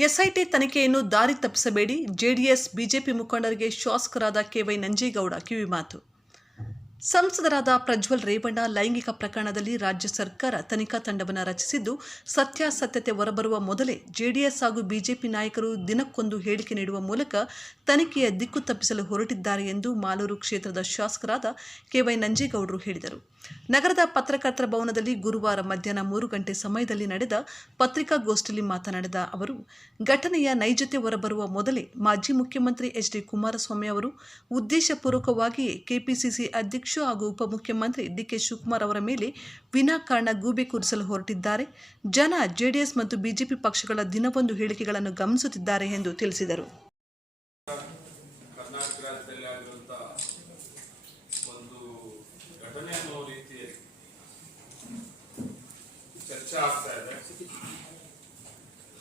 SIT ತನಿಖೆಯನ್ನು ದಾರಿ ತಪ್ಪಿಸಬೇಡಿ. JDS BJP ಮುಖಂಡರಿಗೆ ಶಾಸಕರಾದ ಕೆವೈ ನಂಜೇಗೌಡ ಕಿವಿಮಾತು. ಸಂಸದರಾದ ಪ್ರಜ್ವಲ್ ರೇವಣ್ಣ ಲೈಂಗಿಕ ಪ್ರಕರಣದಲ್ಲಿ ರಾಜ್ಯ ಸರ್ಕಾರ ತನಿಖಾ ತಂಡವನ್ನು ರಚಿಸಿದ್ದು, ಸತ್ಯಾಸತ್ಯತೆ ಹೊರಬರುವ ಮೊದಲೇ ಜೆಡಿಎಸ್ ಹಾಗೂ ಬಿಜೆಪಿ ನಾಯಕರು ದಿನಕ್ಕೊಂದು ಹೇಳಿಕೆ ನೀಡುವ ಮೂಲಕ ತನಿಖೆಯ ದಿಕ್ಕು ತಪ್ಪಿಸಲು ಹೊರಟಿದ್ದಾರೆ ಎಂದು ಮಾಲೂರು ಕ್ಷೇತ್ರದ ಶಾಸಕರಾದ ಕೆವೈ ನಂಜೇಗೌಡರು ಹೇಳಿದರು. ನಗರದ ಪತ್ರಕರ್ತರ ಭವನದಲ್ಲಿ ಗುರುವಾರ ಮಧ್ಯಾಹ್ನ ಮೂರು ಗಂಟೆ ಸಮಯದಲ್ಲಿ ನಡೆದ ಪತ್ರಿಕಾಗೋಷ್ಠಿಯಲ್ಲಿ ಮಾತನಾಡಿದ ಅವರು, ಘಟನೆಯ ನೈಜತೆ ಹೊರಬರುವ ಮೊದಲೇ ಮಾಜಿ ಮುಖ್ಯಮಂತ್ರಿ ಎಚ್ ಡಿ ಕುಮಾರಸ್ವಾಮಿ ಅವರು ಉದ್ದೇಶಪೂರ್ವಕವಾಗಿಯೇ ಕೆಪಿಸಿಸಿ ಅಧ್ಯಕ್ಷ ಹಾಗೂ ಉಪಮುಖ್ಯಮಂತ್ರಿ ಡಿಕೆ ಶಿವಕುಮಾರ್ ಅವರ ಮೇಲೆ ವಿನಾಕಾರಣ ಗೂಬೆ ಕೂರಿಸಲು ಹೊರಟಿದ್ದಾರೆ. ಜನ ಜೆಡಿಎಸ್ ಮತ್ತು ಬಿಜೆಪಿ ಪಕ್ಷಗಳ ದಿನವೊಂದು ಹೇಳಿಕೆಗಳನ್ನು ಗಮನಿಸುತ್ತಿದ್ದಾರೆ ಎಂದು ತಿಳಿಸಿದರು.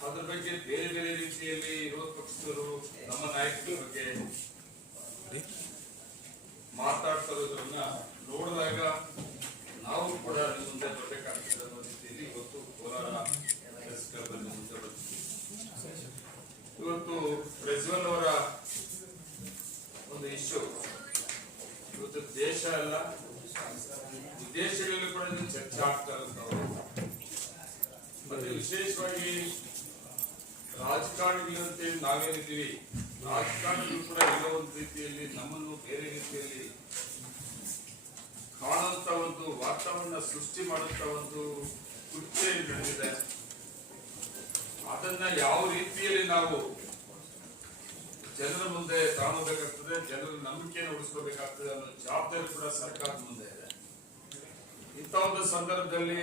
ಅದ್ರ ಬಗ್ಗೆ ಬೇರೆ ಬೇರೆ ರೀತಿಯಲ್ಲಿ ವಿರೋಧ ಪಕ್ಷದವರು, ನಮ್ಮ ನಾಯಕರ ಬಗ್ಗೆ ಮಾತಾಡ್ತಾ ನೋಡಿದಾಗ ನಾವು ಕೂಡ ನಿಮ್ಮ ಮುಂದೆ ಬರಬೇಕಾಗ್ತದೆ ಅನ್ನೋ ರೀತಿಯಲ್ಲಿ ಇವತ್ತು ಕೋಲಾರ ಪ್ರೆಸ್ ಕ್ಲಬ್ ಅಲ್ಲಿ ಮುಂದೆ ಬರ್ತೀವಿ ಇವತ್ತು ಪ್ರಜ್ವಲ್ ಅವರ ಒಂದು ಇಶ್ಯೂ ಇವತ್ತು ದೇಶ ಅಲ್ಲ. ವಿದೇಶಗಳಲ್ಲಿ ಕೂಡ ಚರ್ಚೆ ಆಗ್ತಾ ಇರ್ತಾವೆ ಮತ್ತೆ ವಿಶೇಷವಾಗಿ ರಾಜಕಾರಣಿಗಳಂತೆ ನಾವೇನಿದ್ದೀವಿ ರಾಜಕಾರಣಿಗಳು ಕೂಡ ಎಲ್ಲೋ ಒಂದು ರೀತಿಯಲ್ಲಿ, ನಮ್ಮನ್ನು ಬೇರೆ ರೀತಿಯಲ್ಲಿ ಕಾಣುವಂತ ಒಂದು ವಾತಾವರಣ ಸೃಷ್ಟಿ ಮಾಡುವಂತ ಒಂದು ಕೃತ್ಯ ನಡೆದಿದೆ. ಅದನ್ನ ಯಾವ ರೀತಿಯಲ್ಲಿ ನಾವು ಜನರ ಮುಂದೆ ತಾಣಬೇಕಾಗ್ತದೆ ಜನರ ನಂಬಿಕೆಯನ್ನು ಉಳಿಸ್ಕೋಬೇಕಾಗ್ತದೆ ಅನ್ನೋ ಜವಾಬ್ದಾರಿ ಕೂಡ ಸರ್ಕಾರದ ಮುಂದೆ ಇದೆ. ಇಂಥ ಒಂದು ಸಂದರ್ಭದಲ್ಲಿ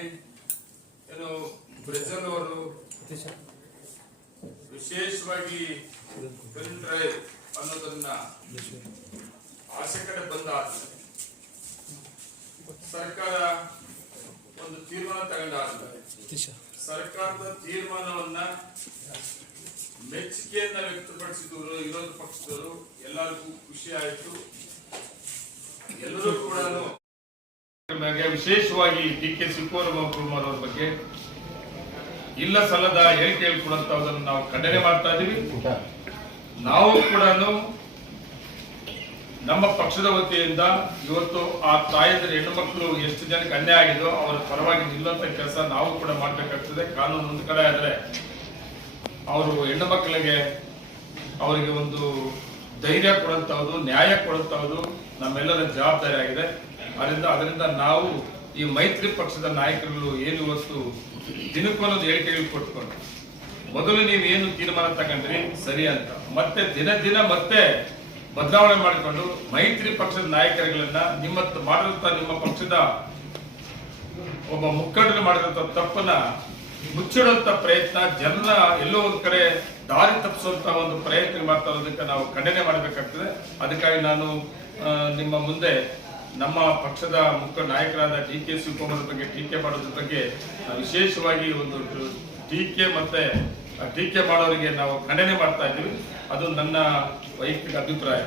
ಏನು ಬ್ರೆಜಲ್ ಅವರು ವಿಶೇಷವಾಗಿ ಫಿಲ್ಮ್ ಡ್ರೈವ್ ಅನ್ನೋದನ್ನ ಆಸೆ ಕಡೆ ಬಂದ ಸರ್ಕಾರ ಒಂದು ತೀರ್ಮಾನ ತಗೊಂಡ ಸರ್ಕಾರದ ತೀರ್ಮಾನವನ್ನ ಮೆಚ್ಚುಗೆಯನ್ನ ವ್ಯಕ್ತಪಡಿಸಿದವರು, ವಿರೋಧ ಪಕ್ಷದವರು ಎಲ್ಲರಿಗೂ ಖುಷಿ ಆಯಿತು. ಎಲ್ಲರೂ ಕೂಡ ವಿಶೇಷವಾಗಿ ಡಿ ಕೆ ಶಿವಕುಮಾರ್ ಬಗ್ಗೆ ಇಲ್ಲ ಸಲ್ಲದ ಹೇಳಿಕೆ ಕೊಡುವಂತದನ್ನು ನಾವು ಖಂಡನೆ ಮಾಡ್ತಾ ಇದೀವಿ ನಾವು ಕೂಡ ನಮ್ಮ ಪಕ್ಷದ ವತಿಯಿಂದ ಇವತ್ತು ಆ ತಾಯಂದ್ರ ಹೆಣ್ಣು ಮಕ್ಕಳು ಎಷ್ಟು ಜನಕ್ಕೆ ಅನ್ಯಾಯ ಆಗಿದೋ ಅವರ ಪರವಾಗಿ ನಿಲ್ಲುವಂತ ಕೆಲಸ ನಾವು ಕೂಡ ಮಾಡ್ಬೇಕಾಗ್ತದೆ. ಕಾನೂನು ಒಂದು ಕಡೆ ಆದ್ರೆ ಅವರು ಹೆಣ್ಣು ಮಕ್ಕಳಿಗೆ ಅವರಿಗೆ ಒಂದು ಧೈರ್ಯ ಕೊಡುವಂಥದ್ದು ನ್ಯಾಯ ಕೊಡುವಂಥದ್ದು ನಮ್ಮೆಲ್ಲರ ಜವಾಬ್ದಾರಿ ಆಗಿದೆ. ಅದರಿಂದ ಅದರಿಂದ ನಾವು ಈ ಮೈತ್ರಿ ಪಕ್ಷದ ನಾಯಕರುಗಳು ಏನು ಇವತ್ತು ದಿನಕ್ಕೊಂದೊಂದು ಹೇಳಿಕೆಗಳು ಕೊಟ್ಕೊಂಡು, ಮೊದಲು ನೀವು ಏನು ತೀರ್ಮಾನ ತಗೊಂಡ್ರಿ ಸರಿ ಅಂತ, ಮತ್ತೆ ದಿನ ದಿನ ಮತ್ತೆ ಬದಲಾವಣೆ ಮಾಡಿಕೊಂಡು ಮೈತ್ರಿ ಪಕ್ಷದ ನಾಯಕರುಗಳನ್ನ ನಿಮ್ಮ ಮಾಡಿದಂತ ನಿಮ್ಮ ಪಕ್ಷದ ಒಬ್ಬ ಮುಖಂಡರು ಮಾಡಿದಂತ ತಪ್ಪನ್ನ ಮುಚ್ಚಿಡುವಂತ ಪ್ರಯತ್ನ, ಜನರ ಎಲ್ಲೋ ಒಂದ್ ಕಡೆ ದಾರಿ ತಪ್ಪಿಸುವಂತ ಒಂದು ಪ್ರಯತ್ನ ಮಾಡ್ತಾ ಇರೋದಕ್ಕೆ ನಾವು ಖಂಡನೆ ಮಾಡಬೇಕಾಗ್ತದೆ. ಅದಕ್ಕಾಗಿ ನಾನು ನಿಮ್ಮ ಮುಂದೆ ನಮ್ಮ ಪಕ್ಷದ ಮುಖ್ಯ ನಾಯಕರಾದ ಡಿ ಕೆ ಶಿವಕುಮಾರ್ ಬಗ್ಗೆ ಟೀಕೆ ಮಾಡೋದ್ರ ಬಗ್ಗೆ ವಿಶೇಷವಾಗಿ ಒಂದು ಟೀಕೆ ಮತ್ತೆ ಟೀಕೆ ಮಾಡೋರಿಗೆ ನಾವು ಖಂಡನೆ ಮಾಡ್ತಾ ಇದ್ದೀವಿ. ಅದು ನನ್ನ ವೈಯಕ್ತಿಕ ಅಭಿಪ್ರಾಯ.